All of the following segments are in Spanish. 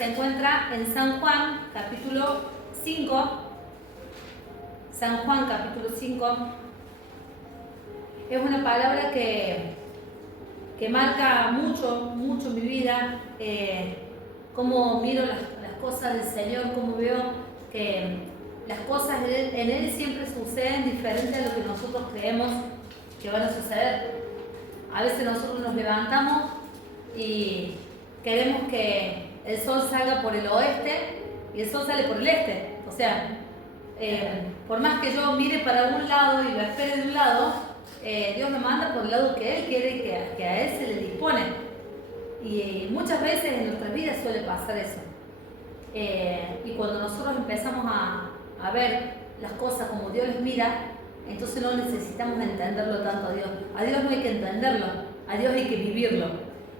se encuentra en San Juan, capítulo 5. San Juan, capítulo 5. Es una palabra que marca mucho mi vida, cómo miro las cosas del Señor, cómo veo que las cosas en Él siempre suceden diferente a lo que nosotros creemos que van a suceder. A veces nosotros nos levantamos y queremos que el sol salga por el oeste y el sol sale por el este. O sea, por más que yo mire para un lado y lo espere de un lado, Dios me manda por el lado que Él quiere y que a Él se le dispone. Y muchas veces en nuestras vidas suele pasar eso. Y cuando nosotros empezamos a ver las cosas como Dios las mira, entonces no necesitamos entenderlo tanto a Dios. A Dios no hay que entenderlo, a Dios hay que vivirlo.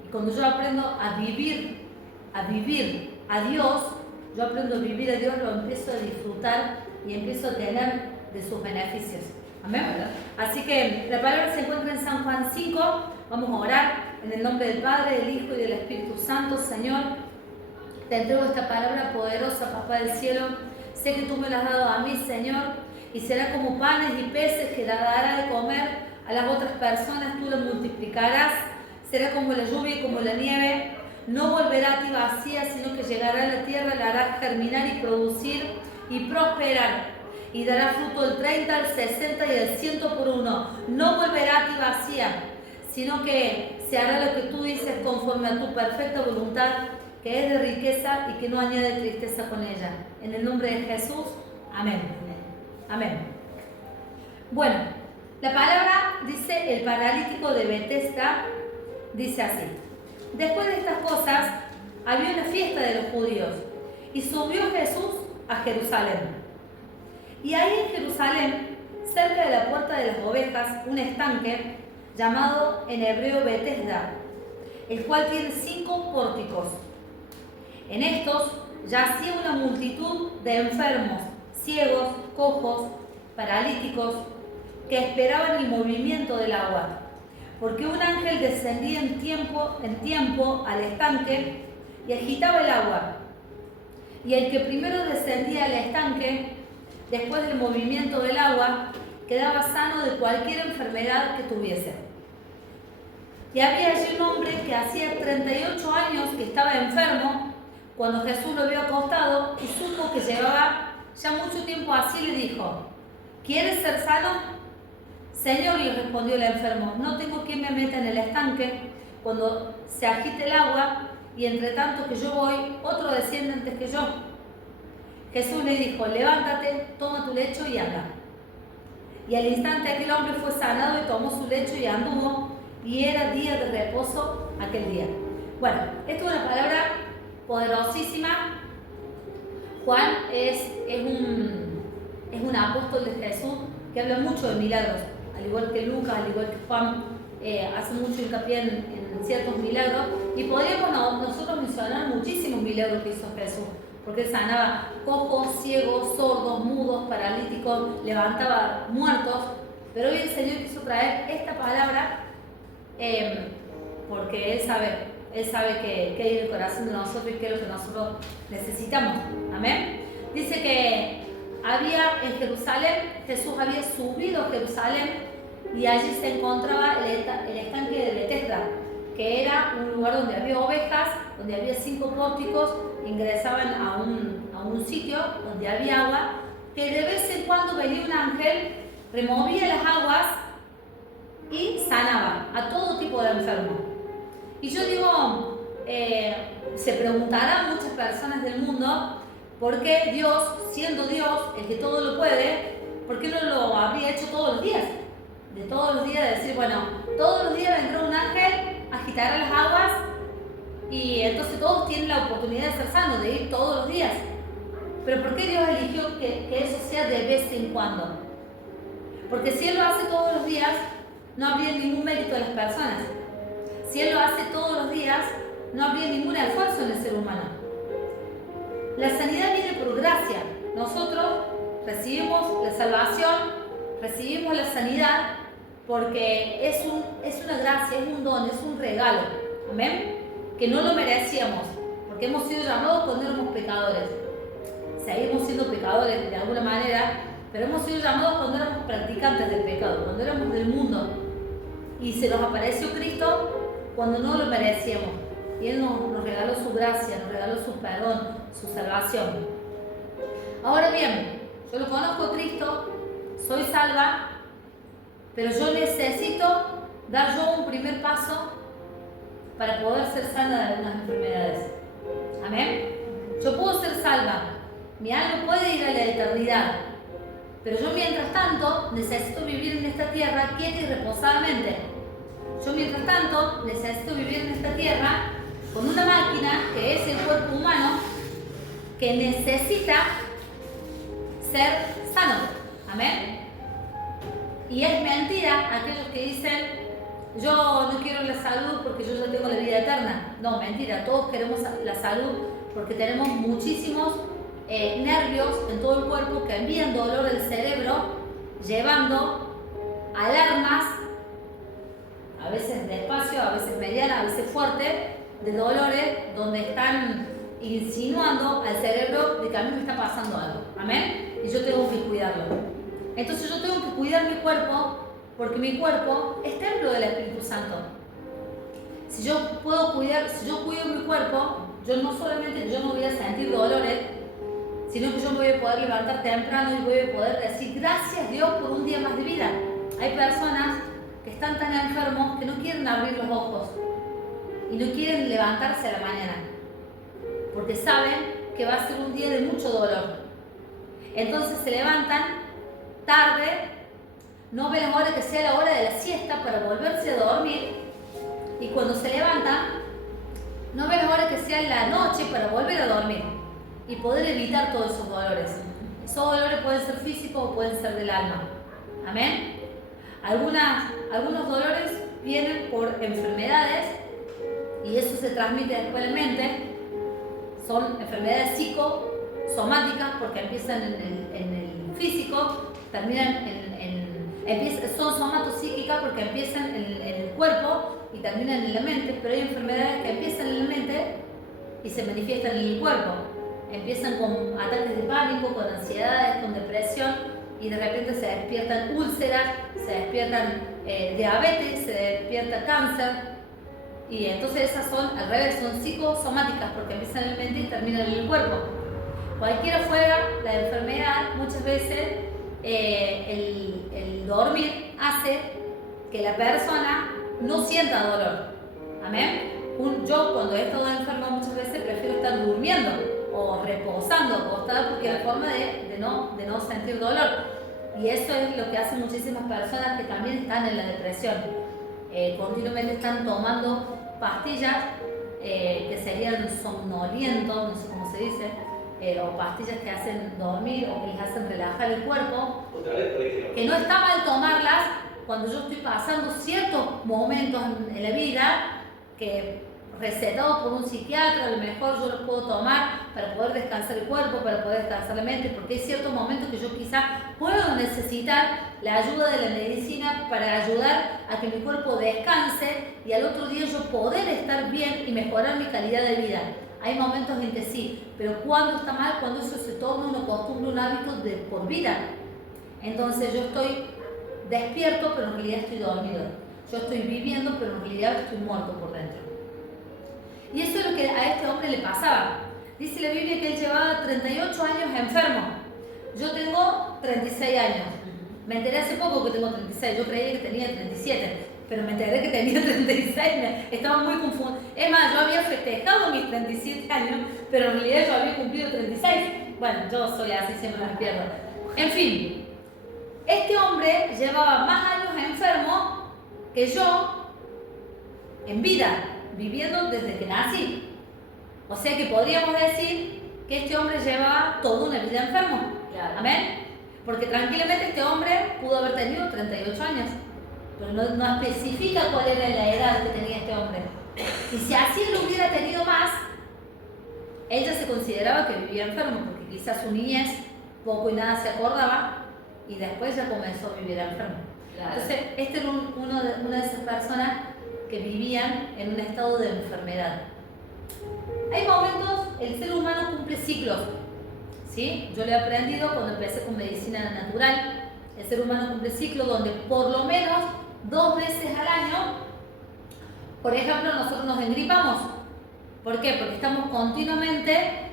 Y cuando yo aprendo a vivir a Dios, yo aprendo a vivir a Dios, lo empiezo a disfrutar y empiezo a tener de sus beneficios. Amén. Así que la palabra se encuentra en San Juan 5. Vamos a orar en el nombre del Padre, del Hijo y del Espíritu Santo. Señor, te entrego esta palabra poderosa, Papá del cielo. Sé que tú me la has dado a mí, Señor, y será como panes y peces que la dará de comer a las otras personas. Tú la multiplicarás. Será como la lluvia y como la nieve. No volverá a ti vacía, sino que llegará a la tierra, la hará germinar y producir y prosperar. Y dará fruto el 30, el 60 y el 100 por uno. No volverá a ti vacía, sino que se hará lo que tú dices conforme a tu perfecta voluntad, que es de riqueza y que no añade tristeza con ella. En el nombre de Jesús, amén. Amén. Bueno, la palabra dice el paralítico de Betesda, dice así. Después de estas cosas, había una fiesta de los judíos y subió Jesús a Jerusalén. Y ahí en Jerusalén, cerca de la puerta de las ovejas, un estanque llamado en hebreo Betesda, el cual tiene 5 pórticos. En estos yacía una multitud de enfermos, ciegos, cojos, paralíticos, que esperaban el movimiento del agua, porque un ángel descendía en tiempo al estanque y agitaba el agua. Y el que primero descendía al estanque, después del movimiento del agua, quedaba sano de cualquier enfermedad que tuviese. Y había allí un hombre que hacía 38 años que estaba enfermo. Cuando Jesús lo vio acostado y supo que llevaba ya mucho tiempo así, le dijo: ¿quieres ser sano? Señor, le respondió el enfermo, no tengo quien me meta en el estanque cuando se agite el agua, y entre tanto que yo voy, otro desciende antes que yo. Jesús le dijo: levántate, toma tu lecho y anda. Y al instante aquel hombre fue sanado y tomó su lecho y anduvo, y era día de reposo aquel día. Bueno, esto es una palabra poderosísima. Juan es un apóstol de Jesús que habla mucho de milagros, al igual que Lucas, al igual que Juan, hace mucho hincapié en ciertos milagros, y podríamos nosotros mencionar muchísimos milagros que hizo Jesús, porque él sanaba cojos, ciegos, sordos, mudos, paralíticos, levantaba muertos, pero hoy el Señor quiso traer esta palabra porque Él sabe que hay en el corazón de nosotros y qué es lo que nosotros necesitamos. Amén. Dice que había en Jerusalén, Jesús había subido a Jerusalén y allí se encontraba el estanque de Betesda, que era un lugar donde había ovejas, donde había 5 pórticos, ingresaban a un sitio donde había agua, que de vez en cuando venía un ángel, removía las aguas y sanaba a todo tipo de enfermos. Y yo digo, se preguntarán muchas personas del mundo, ¿por qué Dios, siendo Dios, el que todo lo puede, por qué no lo habría hecho todos los días? De todos los días, de decir, bueno, todos los días vendrá un ángel, agitará las aguas, y entonces todos tienen la oportunidad de ser sanos, de ir todos los días. Pero ¿por qué Dios eligió que eso sea de vez en cuando? Porque si Él lo hace todos los días, no habría ningún mérito de las personas. Si Él lo hace todos los días, no habría ningún esfuerzo en el ser humano. La sanidad viene por gracia. Nosotros recibimos la salvación, recibimos la sanidad, porque es una gracia, es un don, es un regalo. Amén. Que no lo merecíamos, porque hemos sido llamados cuando éramos pecadores. Seguimos siendo pecadores de alguna manera, pero hemos sido llamados cuando éramos practicantes del pecado, cuando éramos del mundo. Y se nos apareció Cristo cuando no lo merecíamos. Y Él nos regaló su gracia, nos regaló su perdón, su salvación. Ahora bien, yo lo conozco a Cristo, soy salva, pero yo necesito dar yo un primer paso para poder ser sana de algunas enfermedades. Amén. Yo puedo ser salva, mi alma puede ir a la eternidad, pero yo mientras tanto necesito vivir en esta tierra quieta y reposadamente. Yo mientras tanto necesito vivir en esta tierra con una máquina que es el cuerpo humano que necesita ser sano. Amén. Y es mentira aquellos que dicen: yo no quiero la salud porque yo ya tengo la vida eterna. No, mentira, todos queremos la salud porque tenemos muchísimos nervios en todo el cuerpo que envían dolor al cerebro, llevando alarmas, a veces despacio, a veces mediana, a veces fuerte, de dolores, donde están insinuando al cerebro de que a mí me está pasando algo. Amén. Y yo tengo que cuidarlo. Entonces yo tengo que cuidar mi cuerpo, porque mi cuerpo es templo del Espíritu Santo. Si yo cuido mi cuerpo, yo no voy a sentir dolores, sino que yo me voy a poder levantar temprano y voy a poder decir gracias Dios por un día más de vida. Hay personas que están tan enfermos que no quieren abrir los ojos y no quieren levantarse a la mañana, porque saben que va a ser un día de mucho dolor. Entonces se levantan tarde, no ven la hora que sea la hora de la siesta para volverse a dormir, y cuando se levantan no ven la hora que sea la noche para volver a dormir y poder evitar todos esos dolores. Esos dolores pueden ser físicos o pueden ser del alma. Amén. Algunos dolores vienen por enfermedades y eso se transmite después en la mente. Son enfermedades psicosomáticas porque empiezan en el físico, terminan son somatopsíquicas porque empiezan en el cuerpo y terminan en la mente, pero hay enfermedades que empiezan en la mente y se manifiestan en el cuerpo. Empiezan con ataques de pánico, con ansiedades, con depresión, y de repente se despiertan úlceras, se despiertan diabetes, se despierta cáncer. Y entonces esas son, al revés, son psicosomáticas porque empiezan en la mente y terminan en el cuerpo. Cualquiera fuera la enfermedad, muchas veces el dormir hace que la persona no sienta dolor. Amén. Yo cuando he estado enferma muchas veces prefiero estar durmiendo o reposando, acostada, porque es la forma de no sentir dolor. Y eso es lo que hacen muchísimas personas que también están en la depresión. Continuamente están tomando pastillas que serían somnolientos, no sé cómo se dice, o pastillas que hacen dormir o que les hacen relajar el cuerpo. Que no está mal tomarlas cuando yo estoy pasando ciertos momentos en la vida que, recetado por un psiquiatra, a lo mejor yo los puedo tomar para poder descansar el cuerpo, para poder descansar la mente, porque hay ciertos momentos que yo quizás puedo necesitar la ayuda de la medicina para ayudar a que mi cuerpo descanse y al otro día yo poder estar bien y mejorar mi calidad de vida. Hay momentos en que sí, pero cuando está mal, cuando eso se torna una costumbre, un hábito de por vida. Entonces yo estoy despierto, pero en realidad estoy dormido. Yo estoy viviendo, pero en realidad estoy muerto por dentro. Y eso es lo que a este hombre le pasaba. Dice la Biblia que él llevaba 38 años enfermo. Yo tengo 36 años. Me enteré hace poco que tengo 36. Yo creía que tenía 37, pero me enteré que tenía 36. Estaba muy confundida. Es más, yo había festejado mis 37 años, pero en realidad yo había cumplido 36. Bueno, yo soy así, siempre me pierdo. En fin, este hombre llevaba más años enfermo que yo en vida, viviendo desde que nací. O sea que podríamos decir que este hombre lleva toda una vida enfermo. Claro. Amén. Porque tranquilamente este hombre pudo haber tenido 38 años, pero no especifica cuál era la edad que tenía este hombre. Y si así lo hubiera tenido más, ella se consideraba que vivía enfermo, porque quizás su niñez poco y nada se acordaba y después ya comenzó a vivir enfermo. Claro. Entonces, este era una de esas personas que vivían en un estado de enfermedad. Hay momentos el ser humano cumple ciclos, ¿sí? Yo lo he aprendido cuando empecé con medicina natural. El ser humano cumple ciclos donde por lo menos 2 veces al año, por ejemplo, nosotros nos engripamos. ¿Por qué? Porque estamos continuamente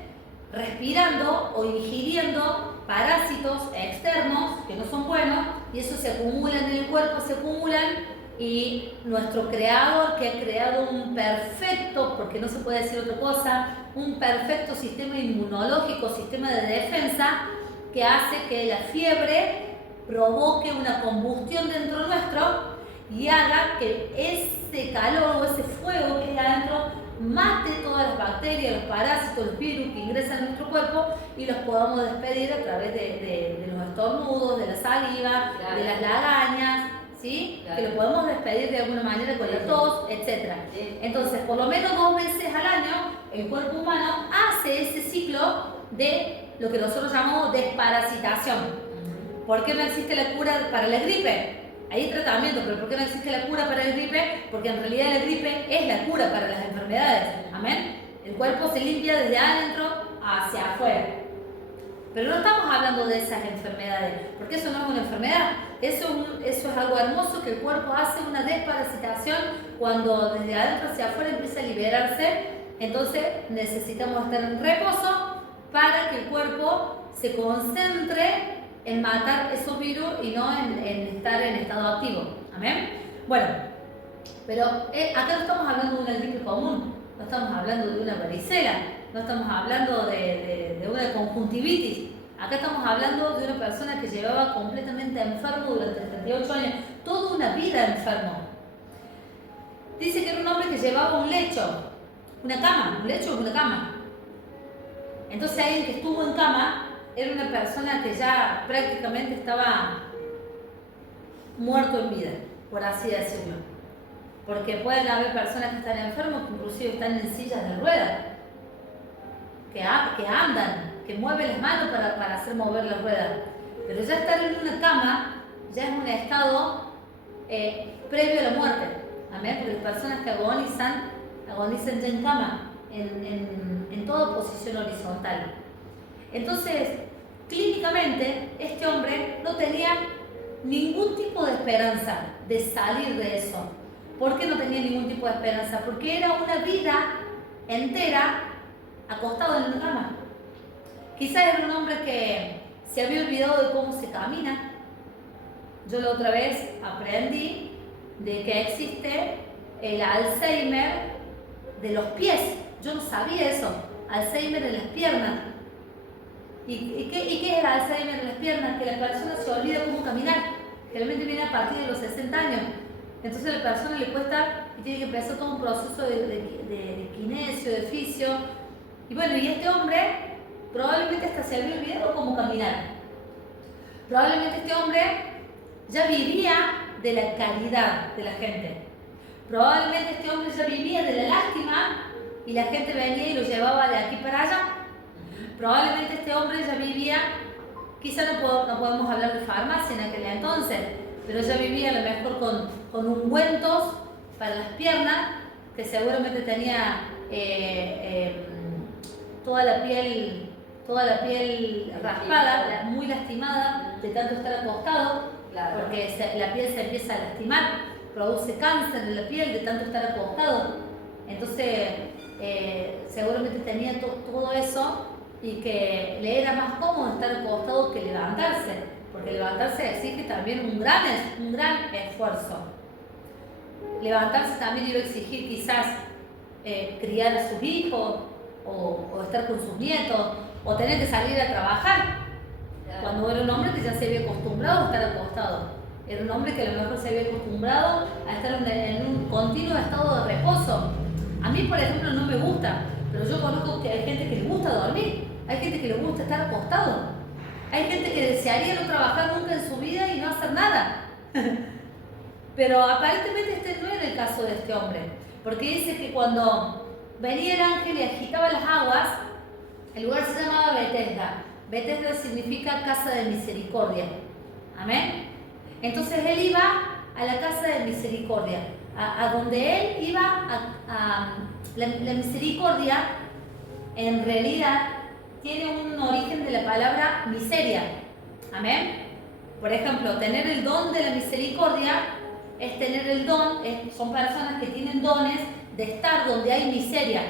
respirando o ingiriendo parásitos externos que no son buenos y eso se acumula en el cuerpo, se acumulan y nuestro creador, que ha creado un perfecto, porque no se puede decir otra cosa, un perfecto sistema inmunológico, sistema de defensa que hace que la fiebre provoque una combustión dentro nuestro y haga que ese calor o ese fuego que hay adentro mate todas las bacterias, los parásitos, los virus que ingresan a nuestro cuerpo y los podamos despedir a través de los estornudos, de la saliva, claro, de las lagañas, ¿sí? Claro. Que lo podemos despedir de alguna manera con la tos, etc. Sí. Entonces, por lo menos 2 veces al año, el cuerpo humano hace ese ciclo de lo que nosotros llamamos desparasitación. ¿Por qué no existe la cura para la gripe? Hay tratamiento, pero ¿por qué no existe la cura para la gripe? Porque en realidad la gripe es la cura para las enfermedades. ¿Amén? El cuerpo se limpia desde adentro hacia afuera. Pero no estamos hablando de esas enfermedades, porque eso no es una enfermedad. Eso es algo hermoso que el cuerpo hace una desparasitación cuando desde adentro hacia afuera empieza a liberarse. Entonces necesitamos estar en reposo para que el cuerpo se concentre en matar esos virus y no en estar en estado activo. ¿Amén? Bueno, pero acá no estamos hablando de una gripe común, no estamos hablando de una varicela, no estamos hablando de una conjuntivitis. Acá estamos hablando de una persona que llevaba completamente enfermo durante 38 años, toda una vida enfermo. Dice que era un hombre que llevaba un lecho, una cama, un lecho es una cama. Entonces alguien que estuvo en cama era una persona que ya prácticamente estaba muerto en vida, por así decirlo. Porque pueden haber personas que están enfermos, que inclusive están en sillas de ruedas, que andan, que mueven las manos para hacer mover las ruedas. Pero ya estar en una cama ya es un estado previo a la muerte. Amén. Porque las personas que agonizan ya en cama, en toda posición horizontal. Entonces, clínicamente, este hombre no tenía ningún tipo de esperanza de salir de eso. ¿Por qué no tenía ningún tipo de esperanza? Porque era una vida entera acostado en una cama. Quizás era un hombre que se había olvidado de cómo se camina. Yo la otra vez aprendí de que existe el Alzheimer de los pies. Yo no sabía eso. Alzheimer en las piernas. ¿Y qué es el Alzheimer en las piernas? Que la persona se olvida cómo caminar. Generalmente viene a partir de los 60 años. Entonces a la persona le cuesta y tiene que empezar todo un proceso de kinesio, de fisio. Y bueno, y este hombre probablemente hasta se había olvidado cómo caminar. Probablemente este hombre ya vivía de la caridad de la gente. Probablemente este hombre ya vivía de la lástima y la gente venía y lo llevaba de aquí para allá. Probablemente este hombre ya vivía, quizá no podemos hablar de farmacia en aquel entonces, pero ya vivía a lo mejor con ungüentos para las piernas, que seguramente tenía toda la piel raspada, muy lastimada de tanto estar acostado, claro, porque la piel se empieza a lastimar, produce cáncer en la piel de tanto estar acostado. Entonces, seguramente tenía todo eso y que le era más cómodo estar acostado que levantarse, porque levantarse exige también un gran esfuerzo. Levantarse también iba a exigir quizás criar a sus hijos o estar con sus nietos o tener que salir a trabajar. Claro. Cuando era un hombre que ya se había acostumbrado a estar acostado, era un hombre que a lo mejor se había acostumbrado a estar en un continuo estado de reposo. A mí, por ejemplo, no me gusta, pero yo conozco que hay gente que le gusta dormir, hay gente que le gusta estar acostado, hay gente que desearía no trabajar nunca en su vida y no hacer nada. Pero aparentemente este no era el caso de este hombre, porque dice que cuando venía el ángel y agitaba las aguas, el lugar se llamaba Betesda. Betesda significa casa de misericordia. Amén. Entonces él iba a la casa de misericordia, a donde él iba la misericordia en realidad tiene un origen de la palabra miseria. Amén. Por ejemplo, tener el don de la misericordia es tener el don, son personas que tienen dones de estar donde hay miseria.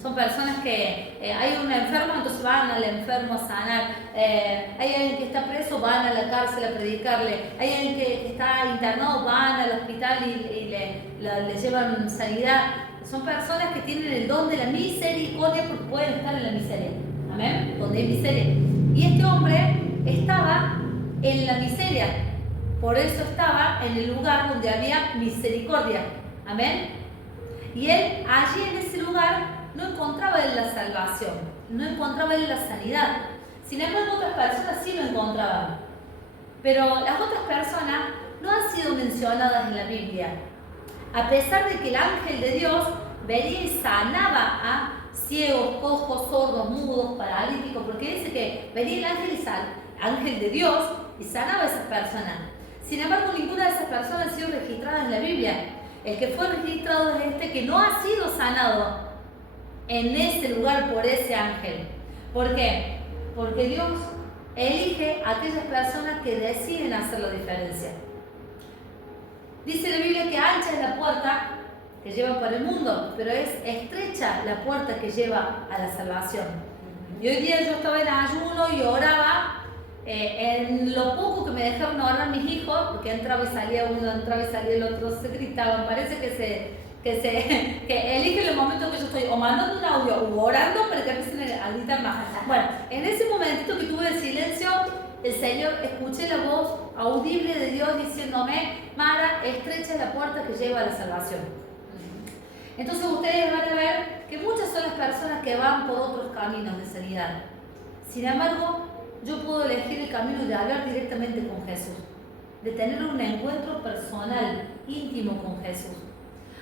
Son personas que hay un enfermo, entonces van al enfermo a sanar. Hay alguien que está preso, van a la cárcel a predicarle. Hay alguien que está internado, van al hospital y le llevan sanidad. Son personas que tienen el don de la misericordia porque pueden estar en la miseria. Amén. Donde hay miseria. Y este hombre estaba en la miseria. Por eso estaba en el lugar donde había misericordia. Amén. Y él allí en ese lugar no encontraba él la salvación, no encontraba él la sanidad. Sin embargo, otras personas sí lo encontraban. Pero las otras personas no han sido mencionadas en la Biblia. A pesar de que el ángel de Dios venía y sanaba a ciegos, cojos, sordos, mudos, paralíticos, porque dice que venía el ángel de Dios y sanaba a esas personas. Sin embargo, ninguna de esas personas ha sido registrada en la Biblia. El que fue registrado es este que no ha sido sanado en ese lugar por ese ángel. ¿Por qué? Porque Dios elige a aquellas personas que deciden hacer la diferencia. Dice la Biblia que ancha es la puerta que lleva para el mundo, pero es estrecha la puerta que lleva a la salvación. Y hoy día yo estaba en ayuno y oraba. En lo poco que me dejaron orar mis hijos, porque entraba y salía uno, entraba y salía el otro, se gritaban, parece que eligen el momento que yo estoy o mandando un audio o orando para que empiecen a gritar más. Bueno, en ese momentito que tuve de silencio, el Señor, escuché la voz audible de Dios diciéndome: Mara, estrecha es la puerta que lleva a la salvación. Entonces ustedes van a ver que muchas son las personas que van por otros caminos de sanidad. Sin embargo, yo puedo elegir el camino de hablar directamente con Jesús, de tener un encuentro personal, íntimo con Jesús.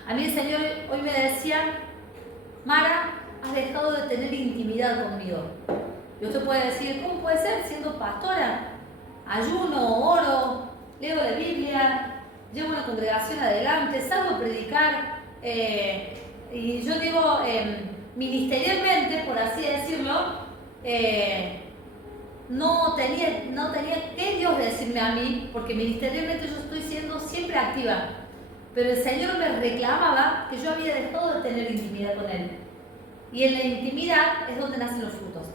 A mí el Señor hoy me decía: Mara, has dejado de tener intimidad conmigo. Y usted puede decir: ¿cómo puede ser siendo pastora? Ayuno, oro, leo la Biblia, llevo una congregación adelante, salgo a predicar. Y yo digo, ministerialmente, por así decirlo, no tenía que Dios decirme a mí, porque ministerialmente yo estoy siendo siempre activa. Pero el Señor me reclamaba que yo había dejado de tener intimidad con Él. Y en la intimidad es donde nacen los frutos.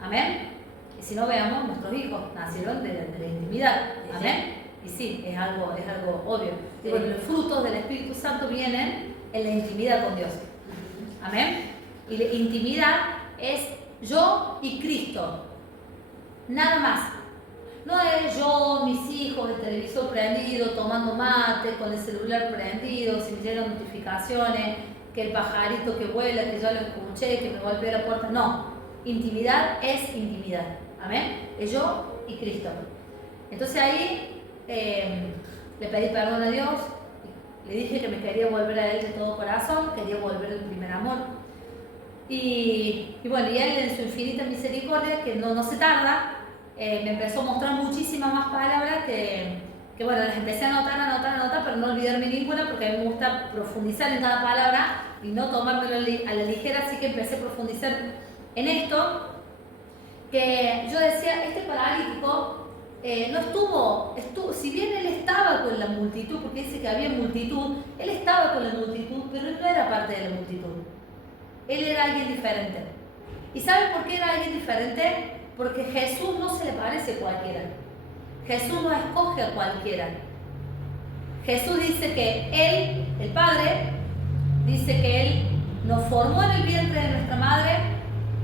Amén. Y si no, veamos, nuestros hijos nacieron de la intimidad. Amén. Y sí, es algo obvio. Digo, los frutos del Espíritu Santo vienen en la intimidad con Dios. Amén. Y la intimidad es yo y Cristo. Nada más. No es yo, mis hijos, el televisor prendido, tomando mate, con el celular prendido, si me llegan notificaciones, que el pajarito que vuela, que ya lo escuché, que me golpea la puerta. No. Intimidad es intimidad. Amén. Es yo y Cristo. Entonces ahí le pedí perdón a Dios, le dije que me quería volver a Él de todo corazón, quería volver al primer amor. Y bueno, y Él en su infinita misericordia, que no se tarda, me empezó a mostrar muchísimas más palabras que bueno, las empecé a anotar, pero no olvidarme ninguna, porque a mí me gusta profundizar en cada palabra y no tomármelo a la ligera, así que empecé a profundizar en esto, que yo decía, este paralítico no estuvo, si bien él estaba con la multitud, porque dice que había multitud, él estaba con la multitud, pero él no era parte de la multitud. Él era alguien diferente. ¿Y saben por qué era alguien diferente? Porque Jesús no se le parece a cualquiera. Jesús no escoge a cualquiera. Jesús dice que Él, el Padre, dice que Él nos formó en el vientre de nuestra madre,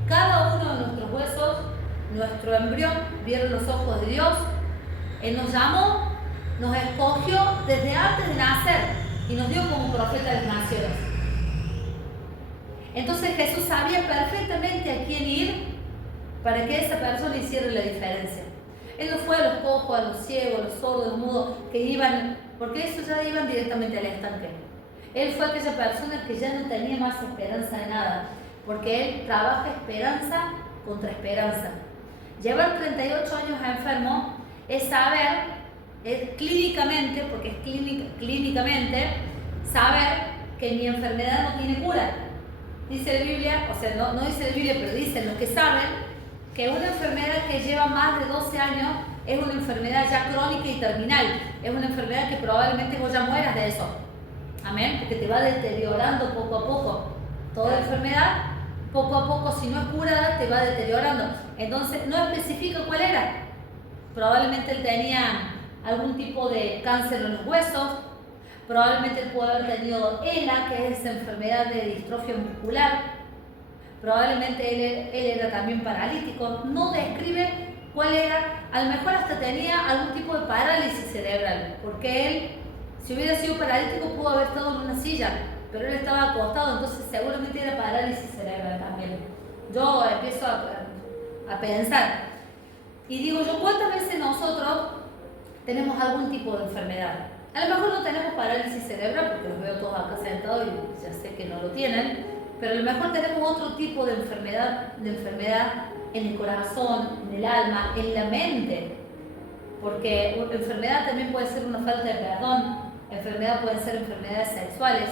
cada uno de nuestros huesos, nuestro embrión, vieron los ojos de Dios. Él nos llamó, nos escogió desde antes de nacer y nos dio como profeta de las naciones. Entonces Jesús sabía perfectamente a quién ir para que esa persona hiciera la diferencia. Él no fue a los cojos, a los ciegos, a los sordos, a los mudos, que iban, porque esos ya iban directamente al estanque. Él fue aquella persona que ya no tenía más esperanza de nada, porque Él trabaja esperanza contra esperanza. Llevar 38 años enfermo es saber, es clínicamente, porque es clínicamente, saber que mi enfermedad no tiene cura. dice la Biblia, o sea, no dice la Biblia, pero dicen los que saben, que una enfermedad que lleva más de 12 años es una enfermedad ya crónica y terminal. Es una enfermedad que probablemente vos ya mueras de eso. Amén, porque te va deteriorando poco a poco. Toda enfermedad, poco a poco, si no es curada, te va deteriorando. Entonces, no especifica cuál era. Probablemente él tenía algún tipo de cáncer en los huesos. Probablemente él puede haber tenido ELA, que es esa enfermedad de distrofia muscular. Probablemente él era también paralítico. No describe cuál era. A lo mejor hasta tenía algún tipo de parálisis cerebral, porque él, si hubiera sido paralítico, pudo haber estado en una silla, pero él estaba acostado, entonces seguramente era parálisis cerebral también. Yo empiezo a pensar y digo yo, ¿cuántas veces nosotros tenemos algún tipo de enfermedad? A lo mejor no tenemos parálisis cerebral, porque los veo todos acá sentados y ya sé que no lo tienen, pero a lo mejor tenemos otro tipo de enfermedad en el corazón, en el alma, en la mente, porque enfermedad también puede ser una falta de perdón. Enfermedad pueden ser enfermedades sexuales,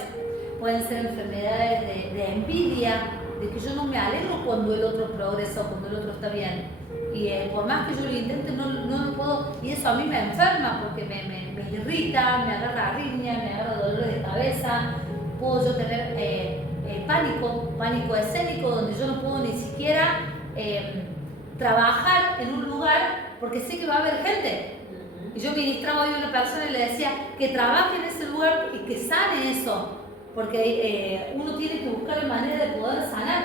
pueden ser enfermedades de envidia, de que yo no me alegro cuando el otro progresa o cuando el otro está bien. Y por más que yo lo intente, no lo puedo, y eso a mí me enferma porque me irrita, me agarra arritmia, me agarra dolor de cabeza. Puedo yo tener pánico escénico, donde yo no puedo ni siquiera trabajar en un lugar porque sé que va a haber gente. Y yo ministraba hoy a una persona y le decía que trabaje en ese lugar y que sane eso, porque uno tiene que buscar la manera de poder sanar.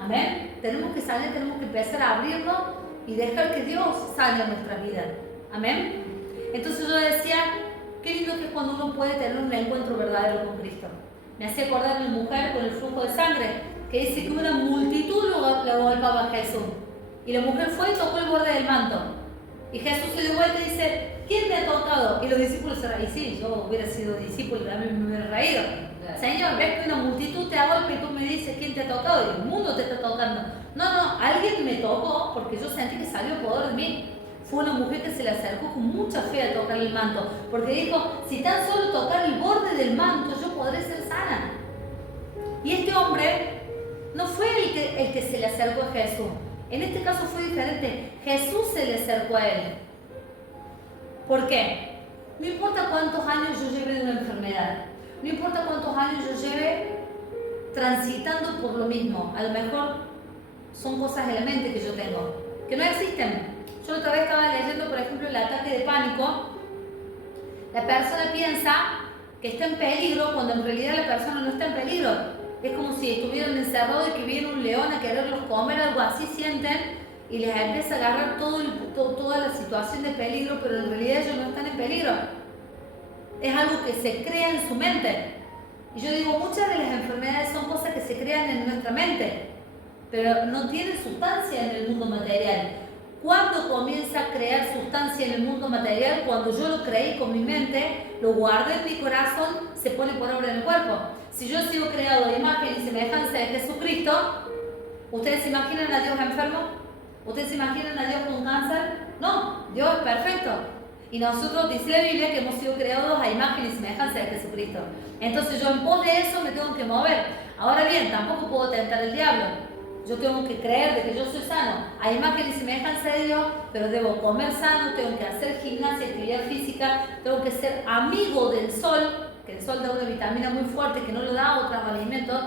Amén. Tenemos que sanar, tenemos que empezar a abrirnos y dejar que Dios sane nuestra vida. Amén. Entonces yo decía, qué lindo que es cuando uno puede tener un encuentro verdadero con Cristo. Me hacía acordar de una mujer con el flujo de sangre, que dice que una multitud lo golpeaba a Jesús. Y la mujer fue y tocó el borde del manto. Y Jesús se dio vuelta y dice, ¿quién te ha tocado? Y los discípulos se reían. Y sí, yo hubiera sido discípulo y también me hubiera reído. Claro. Señor, ves que una multitud te golpea y tú me dices, ¿quién te ha tocado? Y el mundo te está tocando. No, alguien me tocó porque yo sentí que salió poder de mí. Fue una mujer que se le acercó con mucha fe a tocar el manto, porque dijo, si tan solo tocar el borde del manto, yo podré ser sana. Y este hombre no fue el que se le acercó a Jesús. En este caso fue diferente. Jesús se le acercó a él. ¿Por qué? No importa cuántos años yo lleve de una enfermedad, no importa cuántos años yo lleve transitando por lo mismo, a lo mejor son cosas de la mente que yo tengo, que no existen. Yo otra vez estaba leyendo, por ejemplo, el ataque de pánico. La persona piensa que está en peligro cuando en realidad la persona no está en peligro. Es como si estuvieran encerrados y que viene un león a quererlos comer, algo así sienten, y les empieza a agarrar toda la situación de peligro, pero en realidad ellos no están en peligro. Es algo que se crea en su mente. Y yo digo, muchas de las enfermedades son cosas que se crean en nuestra mente, pero no tienen sustancia en el mundo material. ¿Cuándo comienza a crear sustancia en el mundo material? Cuando yo lo creí con mi mente, lo guardé en mi corazón, se pone por obra en el cuerpo. Si yo he sido creado de imagen y semejanza de Jesucristo, ¿ustedes se imaginan a Dios enfermo? ¿Ustedes se imaginan a Dios con cáncer? No, Dios es perfecto. Y nosotros, dice la Biblia, que hemos sido creados a imagen y semejanza de Jesucristo. Entonces yo en pos de eso me tengo que mover. Ahora bien, tampoco puedo tentar al diablo. Yo tengo que creer de que yo soy sano, a imagen y semejanza de Dios, pero debo comer sano, tengo que hacer gimnasia, actividad física, tengo que ser amigo del sol, que el sol da una vitamina muy fuerte que no lo da a otros alimentos.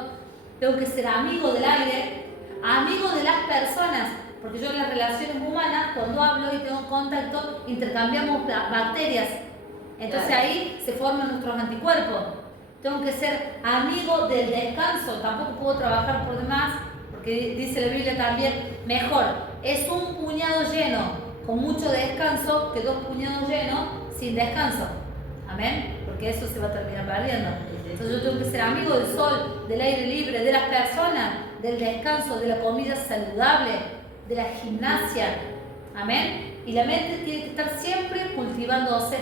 Tengo que ser amigo del aire, amigo de las personas, porque yo en las relaciones humanas, cuando hablo y tengo contacto, intercambiamos bacterias. Entonces ahí se forman nuestros anticuerpos. Tengo que ser amigo del descanso, tampoco puedo trabajar por demás, porque dice la Biblia también, mejor es un puñado lleno con mucho descanso que 2 puñados llenos sin descanso. Amén, porque eso se va a terminar perdiendo. Entonces yo tengo que ser amigo del sol, del aire libre, de las personas, del descanso, de la comida saludable, de la gimnasia. Amén. Y la mente tiene que estar siempre cultivándose,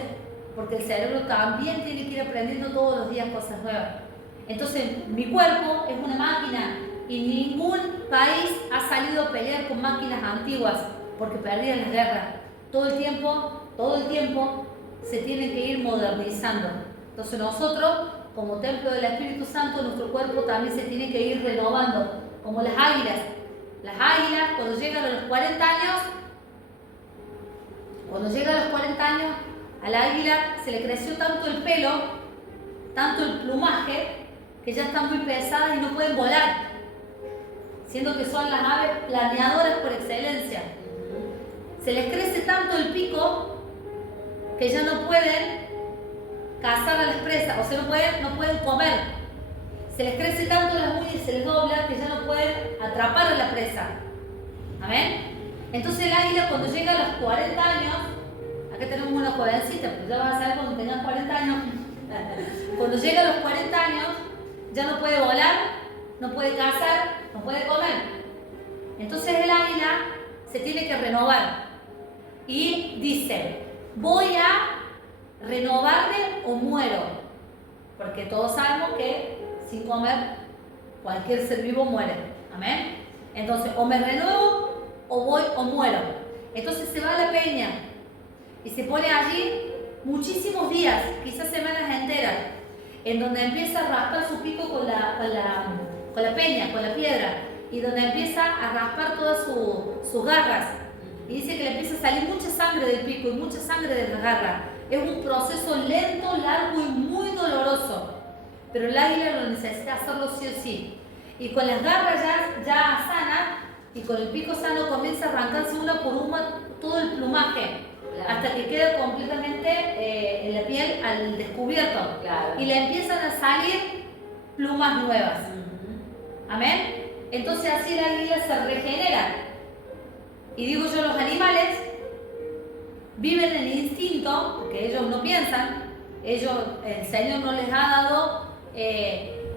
porque el cerebro también tiene que ir aprendiendo todos los días cosas nuevas. Entonces mi cuerpo es una máquina y ningún país ha salido a pelear con máquinas antiguas porque perdían las guerras. Todo el tiempo se tiene que ir modernizando. Entonces nosotros como templo del Espíritu Santo, nuestro cuerpo también se tiene que ir renovando, como las águilas. Las águilas, cuando llegan a los 40 años, a la águila se le creció tanto el pelo, tanto el plumaje, que ya están muy pesadas y no pueden volar, siendo que son las aves planeadoras por excelencia. Se les crece tanto el pico que ya no pueden cazar a las presas, o sea, no pueden comer. Se les crece tanto las uñas y se les dobla que ya no pueden atrapar a la presa. ¿Amén? Entonces el águila, cuando llega a los 40 años, acá tenemos una jovencita, pero ya vas a saber cuando tengan 40 años, cuando llega a los 40 años, ya no puede volar, no puede cazar, no puede comer. Entonces el águila se tiene que renovar y dice: voy a renovarme o muero, porque todos sabemos que sin comer cualquier ser vivo muere. Amén. Entonces, o me renuevo o voy o muero. Entonces se va a la peña y se pone allí muchísimos días, quizás semanas enteras, en donde empieza a raspar su pico con la peña, con la piedra, y donde empieza a raspar todas sus garras. Y dice que le empieza a salir mucha sangre del pico y mucha sangre de la garra. Es un proceso lento, largo y muy doloroso, pero el águila lo necesita hacerlo sí o sí. Y con las garras ya sanas y con el pico sano comienza a arrancarse una por una todo el plumaje, hasta que queda completamente en la piel al descubierto. Y le empiezan a salir plumas nuevas. Amén. Entonces así la águila se regenera. Y digo yo, los animales viven en instinto, porque ellos no piensan, el Señor no les ha dado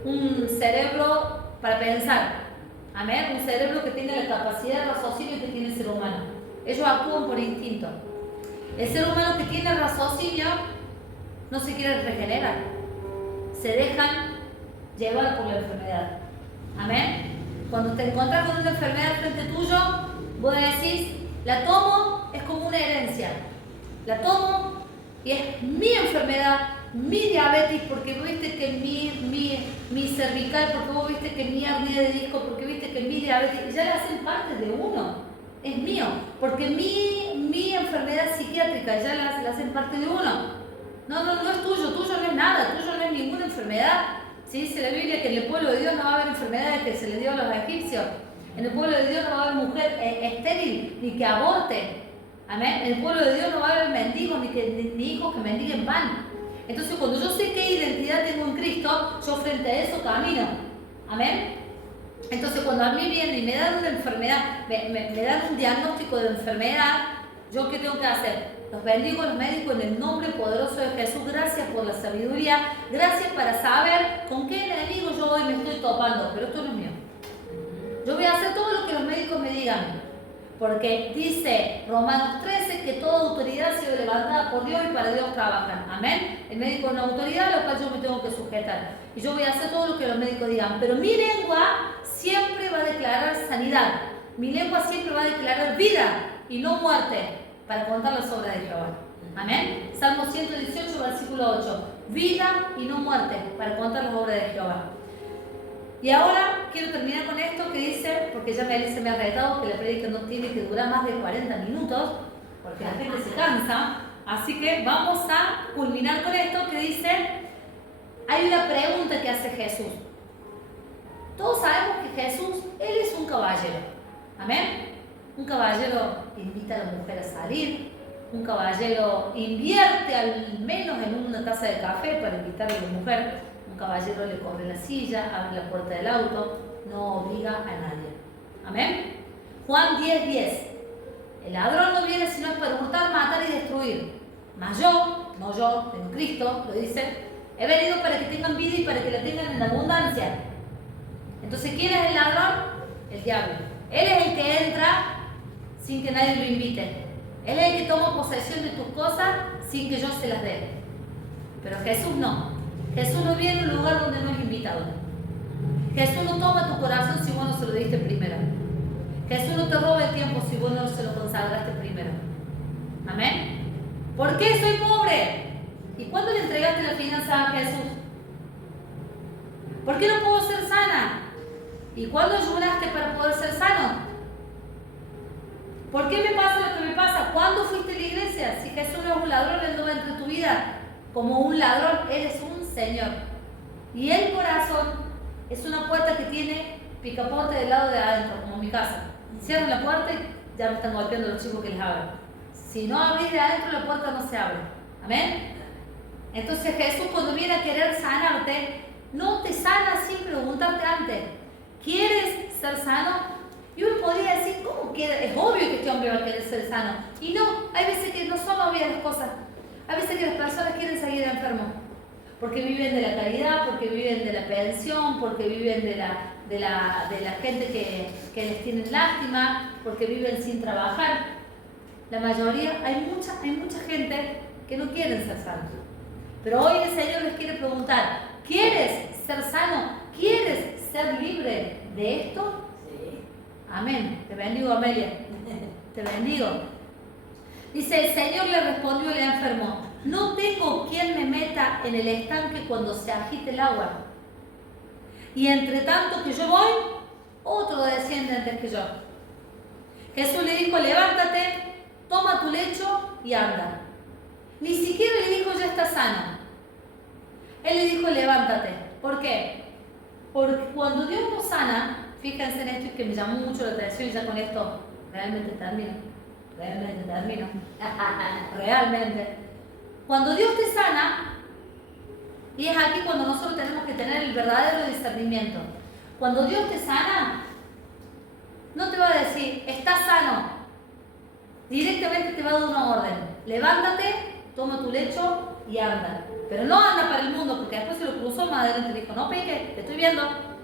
un cerebro para pensar. Amén. Un cerebro que tiene la capacidad de raciocinio que tiene el ser humano. Ellos actúan por instinto. El ser humano que tiene raciocinio no se quiere regenerar. Se dejan llevar por la enfermedad. Amén. Cuando te encuentras con una enfermedad frente tuyo, vos decís: la tomo, es como una herencia. La tomo y es mi enfermedad, mi diabetes, porque vos viste que mi cervical, porque vos viste que mi hernia de disco, porque viste que mi diabetes, y ya la hacen parte de uno. Es mío, porque mi enfermedad psiquiátrica ya la hacen parte de uno. No es tuyo no es nada, tuyo no es ninguna enfermedad. ¿Sí? Dice la Biblia que en el pueblo de Dios no va a haber enfermedades que se le dio a los egipcios. En el pueblo de Dios no va a haber mujer estéril ni que aborte. Amén. En el pueblo de Dios no va a haber mendigos ni hijos que mendiguen pan. Entonces, cuando yo sé qué identidad tengo en Cristo, yo frente a eso camino. Amén. Entonces, cuando a mí vienen y me dan una enfermedad, me dan un diagnóstico de enfermedad, ¿yo qué tengo que hacer? Los bendigo a los médicos en el nombre poderoso de Jesús. Gracias por la sabiduría. Gracias para saber con qué enemigo yo hoy me estoy topando. Pero esto no es mío. Yo voy a hacer todo lo que los médicos me digan. Porque dice Romanos 13 que toda autoridad ha sido levantada por Dios y para Dios trabajan. Amén. El médico es una autoridad a la cual yo me tengo que sujetar. Y yo voy a hacer todo lo que los médicos digan. Pero mi lengua siempre va a declarar sanidad. Mi lengua siempre va a declarar vida y no muerte, para contar las obras de Jehová. Amén. Salmo 118, versículo 8. Vida y no muerte, para contar las obras de Jehová. Y ahora quiero terminar con esto que dice, porque ya se me ha retado que la prédica no tiene que durar más de 40 minutos, porque la gente se cansa. Así que vamos a culminar con esto que dice, hay una pregunta que hace Jesús. Todos sabemos que Jesús, Él es un caballero. Amén. Un caballero invita a la mujer a salir. Un caballero invierte al menos en una taza de café para invitar a la mujer. Un caballero le corre la silla, abre la puerta del auto, no obliga a nadie. Amén. Juan 10:10. El ladrón no viene sino para hurtar, matar y destruir. Mas yo, no yo, en Cristo, lo dice, he venido para que tengan vida y para que la tengan en abundancia. Entonces, ¿quién es el ladrón? El diablo. Él es el que entra sin que nadie lo invite. Él es el que toma posesión de tus cosas sin que yo se las dé. Pero Jesús no. Jesús no viene a un lugar donde no es invitado. Jesús no toma tu corazón si vos no se lo diste primero. Jesús no te roba el tiempo si vos no se lo consagraste primero. Amén. ¿Por qué soy pobre? ¿Y cuándo le entregaste la finanza a Jesús? ¿Por qué no puedo ser sana? ¿Y cuándo ayunaste para poder ser sano? ¿Por qué me pasa lo que me pasa? ¿Cuándo fuiste a la iglesia? Si Jesús no es un ladrón, Él no va entre tu vida como un ladrón, Él es un Señor. Y el corazón es una puerta que tiene picaporte del lado de adentro, como mi casa. Cierran la puerta y ya me están golpeando los chicos que les abren. Si no abrís de adentro, la puerta no se abre. ¿Amén? Entonces Jesús, cuando viene a querer sanarte, no te sana sin preguntarte antes, ¿quieres ser sano? Y uno podría decir, ¿cómo queda? Es obvio que este hombre va a querer ser sano. Y no, hay veces que no son obvias las cosas. Hay veces que las personas quieren seguir enfermos. Porque viven de la caridad, porque viven de la pensión, porque viven de la gente que les tienen lástima, porque viven sin trabajar. La mayoría, hay mucha gente que no quieren ser sanos. Pero hoy el Señor les quiere preguntar, ¿quieres ser sano? ¿Quieres ser libre de esto? Sí. Amén. Te bendigo, Amelia. Te bendigo. Dice, el Señor le respondió al enfermo, no tengo quien me meta en el estanque cuando se agite el agua. Y entre tanto que yo voy, otro desciende antes que yo. Jesús le dijo, levántate, toma tu lecho y anda. Ni siquiera le dijo, ya estás sano. Él le dijo, levántate. ¿Por qué? Porque cuando Dios nos sana, fíjense en esto y que me llamó mucho la atención y ya con esto realmente termino. Realmente. Cuando Dios te sana, y es aquí cuando nosotros tenemos que tener el verdadero discernimiento. Cuando Dios te sana, no te va a decir, estás sano. Directamente te va a dar una orden. Levántate, toma tu lecho y anda. Pero no anda para el mundo, porque después se lo cruzó más adelante y le dijo, no peques, te estoy viendo,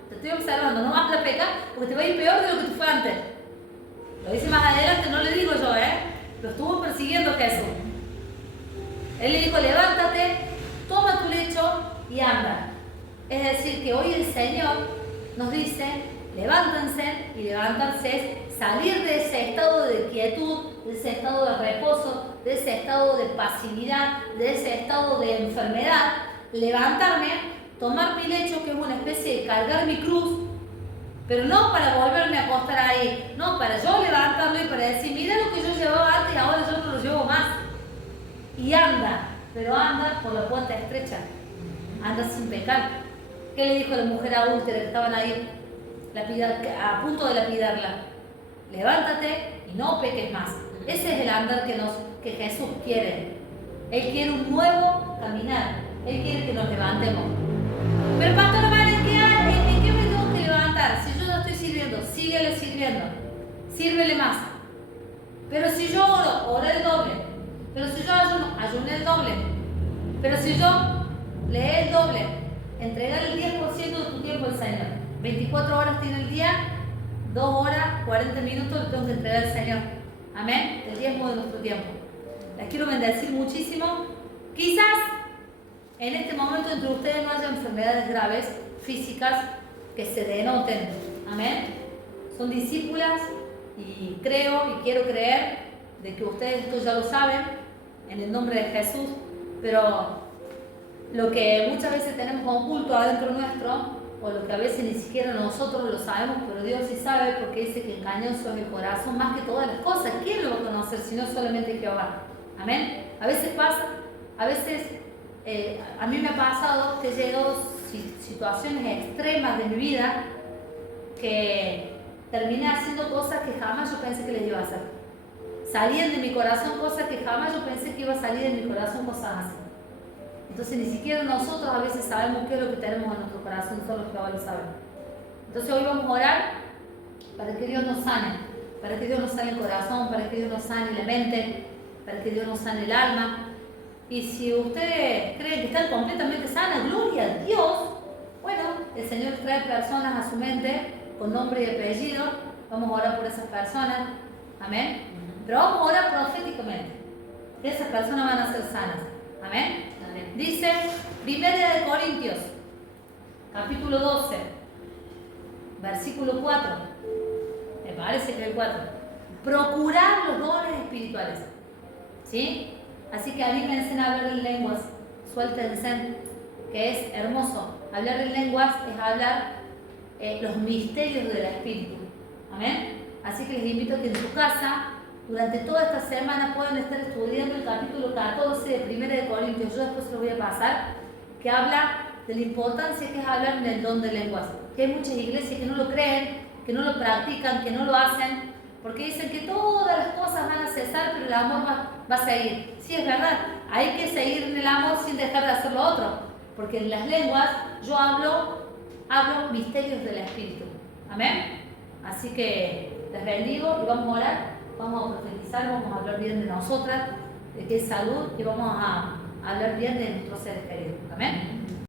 te estoy observando, no vas a pecar porque te va a ir peor de lo que tú fue antes. Lo dice más adelante, no le digo yo, lo estuvo persiguiendo Jesús. Él le dijo, levántate, toma tu lecho y anda. Es decir, que hoy el Señor nos dice, levántense, y levantarse es salir de ese estado de quietud, de ese estado de reposo, de ese estado de pasividad, de ese estado de enfermedad, levantarme, tomar mi lecho, que es una especie de cargar mi cruz, pero no para volverme a acostar ahí, no, para yo levantarlo y para decir, mira lo que yo llevaba antes y ahora yo no lo llevo más. Y anda, pero anda por la puerta estrecha, anda sin pecar. ¿Qué le dijo la mujer adúltera que estaban ahí a punto de lapidarla? Levántate y no peques más. Ese es el andar que Jesús quiere. Él quiere un nuevo caminar. Él quiere que nos levantemos. Pero pastor, ¿en qué me tengo que levantar? Si yo no estoy sirviendo, síguele sirviendo. Sírvele más. Pero si yo oro, ora el doble. Pero si yo ayuno, ayuné el doble. Pero si yo lee el doble, entregar el 10% de tu tiempo al Señor. 24 horas tiene el día, 2 horas, 40 minutos le tengo que entregar al Señor. Amén. El diezmo de nuestro tiempo. Les quiero bendecir muchísimo. Quizás en este momento entre ustedes no haya enfermedades graves, físicas, que se denoten. Amén. Son discípulas y creo y quiero creer de que ustedes esto ya lo saben, en el nombre de Jesús, pero lo que muchas veces tenemos oculto adentro nuestro, o lo que a veces ni siquiera nosotros lo sabemos, pero Dios sí sabe, porque dice que engañoso es el corazón más que todas las cosas. ¿Quién lo va a conocer si no solamente Jehová? Amén. A veces pasa, a veces a mí me ha pasado que he llegado a situaciones extremas de mi vida que terminé haciendo cosas que jamás yo pensé que les iba a hacer. Salían de mi corazón cosas que jamás yo pensé que iba a salir de mi corazón, cosas así. Entonces ni siquiera nosotros a veces sabemos qué es lo que tenemos en nuestro corazón, solo Jehová lo sabe. Entonces hoy vamos a orar para que Dios nos sane, para que Dios nos sane el corazón, para que Dios nos sane la mente, para que Dios nos sane el alma. Y si ustedes creen que están completamente sanas, gloria a Dios, bueno, el Señor trae personas a su mente con nombre y apellido, vamos a orar por esas personas, amén. Pero vamos a orar proféticamente, que esas personas van a ser sanas, amén. Dice 1 de Corintios, capítulo 12, versículo 4. Me parece que es el 4. Procurar los dones espirituales. ¿Sí? Así que anímense a hablar en lenguas, suéltense, que es hermoso. hablar en lenguas es hablar los misterios del Espíritu. Amén. Así que les invito a que en su casa, durante toda esta semana, puedan estar estudiando el capítulo 14 de 1 de Corintios. Yo después se lo voy a pasar, que habla de la importancia que es hablar en el don de lenguas. Que hay muchas iglesias que no lo creen, que no lo practican, que no lo hacen, porque dicen que todas las cosas van a cesar, pero el amor va a seguir. Sí, es verdad, hay que seguir en el amor sin dejar de hacer lo otro, porque en las lenguas yo hablo misterios del Espíritu. Amén. Así que les bendigo y vamos a orar, vamos a profetizar, vamos a hablar bien de nosotras, de qué es salud, y vamos a hablar bien de nuestros seres queridos. Amén.